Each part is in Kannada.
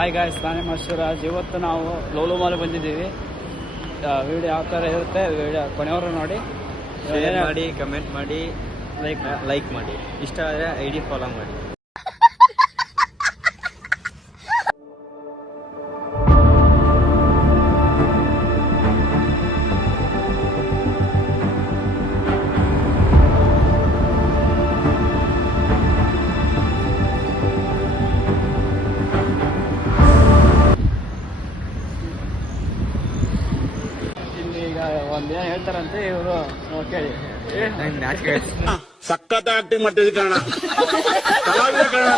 ಹಾಯ್ ಗಾಯ್ಸ್, ನಾನೇ ಶಿವರಾಜ್. ಇವತ್ತು ನಾವು ಲೂಲುಮಾಲ್ ಬಂದಿದ್ದೀವಿ. ವಿಡಿಯೋ ಯಾವ ಥರ ಇರುತ್ತೆ ವಿಡಿಯೋ ಕೊನೆಯವರು ನೋಡಿ, ಶೇರ್ ಮಾಡಿ, ಕಮೆಂಟ್ ಮಾಡಿ, ಲೈಕ್ ಮಾಡಿ. ಇಷ್ಟ ಆದರೆ ID ಫಾಲೋ ಮಾಡಿ. ಒಂದೇನು ಹೇಳ್ತಾರಂತೆ ಇವರು ಕೇಳಿ. ಸಖತ್ ಆಕ್ಟಿಂಗ್ ಮಾಡ್ತಿದ್ವಿ ಕಾರಣ ಕಲಾವಿದ ಕಾರಣ.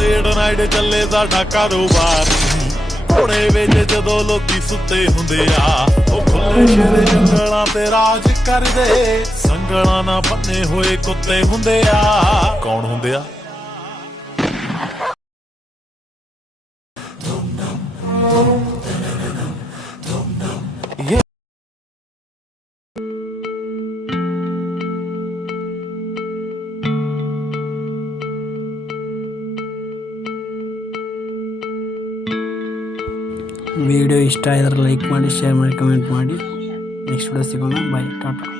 ਲੇਟ ਨਾਈਟ ਚੱਲੇ ਸਾਡਾ ਕਾਰੋਬਾਰ, ਕੋੜੇ ਵਿੱਚ ਜਦੋਂ ਲੋਕੀ ਸੁੱਤੇ ਹੁੰਦੇ ਆ, ਉਹ ਖੁੱਲੇ ਸ਼ੇਰੇ ਜੰਗਲਾਂ ਤੇ ਰਾਜ ਕਰਦੇ, ਸੰਗਲਾਂ ਨਾ ਬੰਨੇ ਹੋਏ ਕੁੱਤੇ ਹੁੰਦੇ ਆ। ਕੌਣ ਹੁੰਦੇ ਆ? ವಿಡಿಯೋ ಇಷ್ಟ ಆಗಿದ್ರೆ ಲೈಕ್ ಮಾಡಿ, ಶೇರ್ ಮಾಡಿ, ಕಮೆಂಟ್ ಮಾಡಿ. ನೆಕ್ಸ್ಟ್ ವಿಡಿಯೋ ಸಿಗೋಣ. ಬಾಯ್, ಟಾಟಾ.